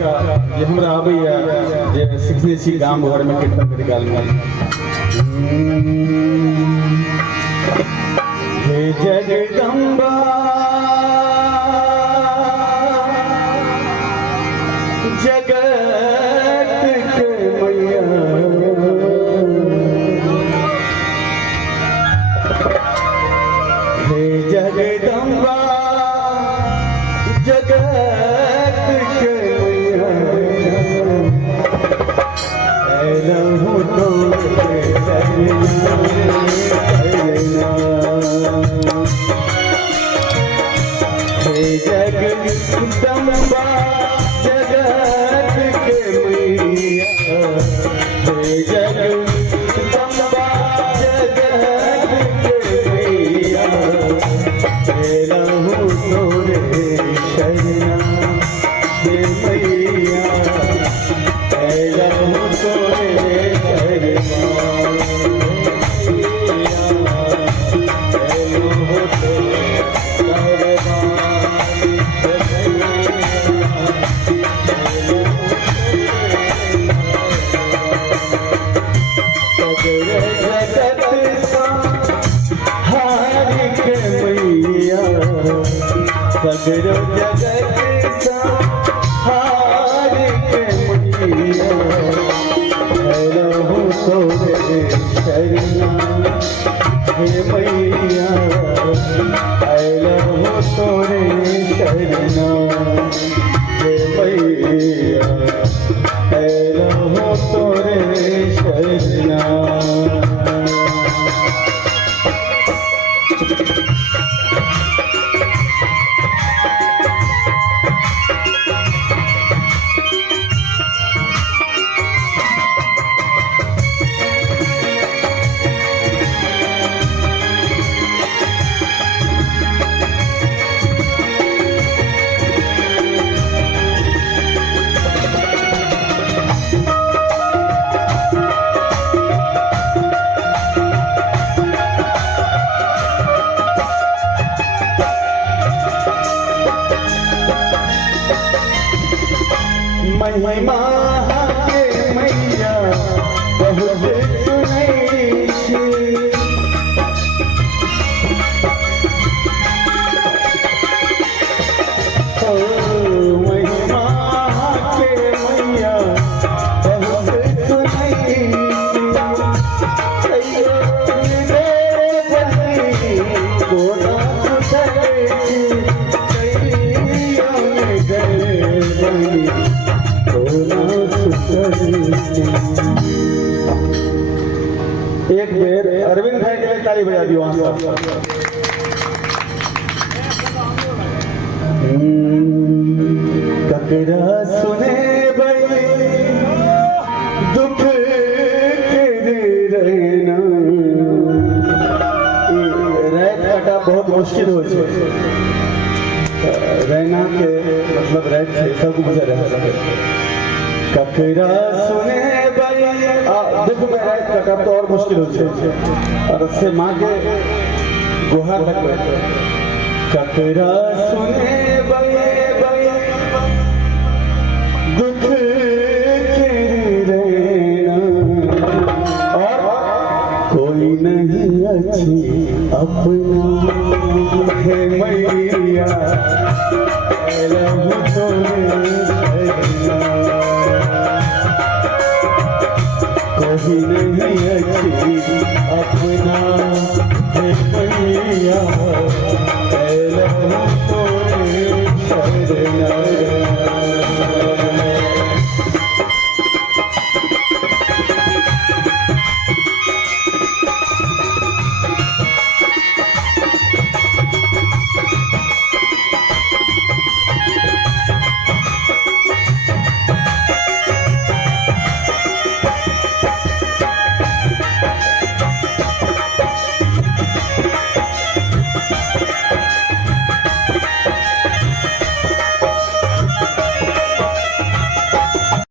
का ये हमरा आबैया जे सिखने छी गाम घर में कीर्तन के काल में। हे जगदम्बा जगत के मैया, हे जगदम्बा जगत के मैया, लहू तो हे जगदम्बा जगत के मैया, हे जगदम्बा जगत के मैया, हे लहू तोरे शरणा हे मैया, हे लहू तोरे शरणा सगरो जगत सहार के मैया, लहू तोरे शरणा हे मैया, लहू तोरे शरणा हे मैया, लहू तोरे शरणा। महिमा के मैया बहुत सुनै छी, महिमा के मैया बहुत सुनै छी, कोना सुतै छी एक बेर अरविंद भाई के लिए ताली बजा दियो वहां पर। ककरा सुने बई दुख के रहना, रात काटा बहुत मुश्किल हो छै, रहना के मतलब रात से सब गुजर रह सके। ककरा सुने बई दुख में रात कटा तो और मुश्किल हो छै, और उससे माँ के गुहार लगबै। ककरा सुने बई